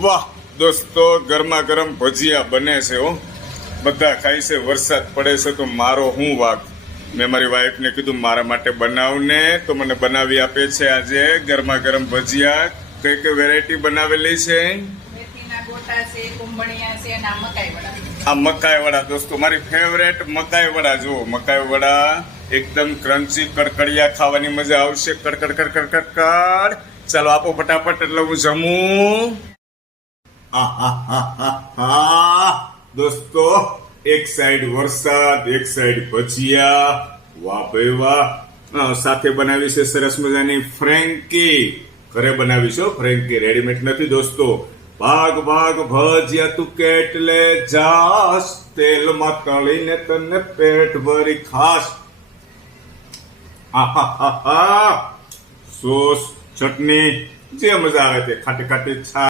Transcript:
વાહ દોસ્તો, ગરમા ગરમ ભજીયા બને છે હો. બધા ખાય છે, વરસાદ પડે છે તો મારો હું વાક. મેં મારી વાઈફને કીધું મારા માટે બનાવને, તો મને બનાવી આપે છે આજે ગરમા ગરમ ભજીયા. કઈ કઈ વેરાયટી બનાવેલી છે? મેથીના ગોટા છે, કુંભણિયા છે અને આ મકાઈ વડા. આ મકાઈ વડા દોસ્તો, મારી ફેવરેટ મકાઈ વડા. જુઓ મકાઈ વડા એકદમ ક્રન્ચી, કડકડિયા, ખાવાની મજા આવશે. કડકડ કડકડ કડકડ. ચાલો આપો ફટાફટ એટલે હું જમું. દોસ્તો, એક સાઈડ વરસાદ, એક સાઈડ ભજીયા. વાહ ભાઈ વાહ. સાથે બનાવી છે સરસ મજાની ફ્રેન્કી. ઘરે બનાવી છે ફ્રેન્કી, રેડીમેડ નથી દોસ્તો. ભાગ ભાગ ભજીયા તું કેટલે જાસ, તેલમાં તળીને તને પેટ ભરી ખાસ. સોસ, ચટણી, જે મજા આવે તે. ખાટી ખાટી છાશ.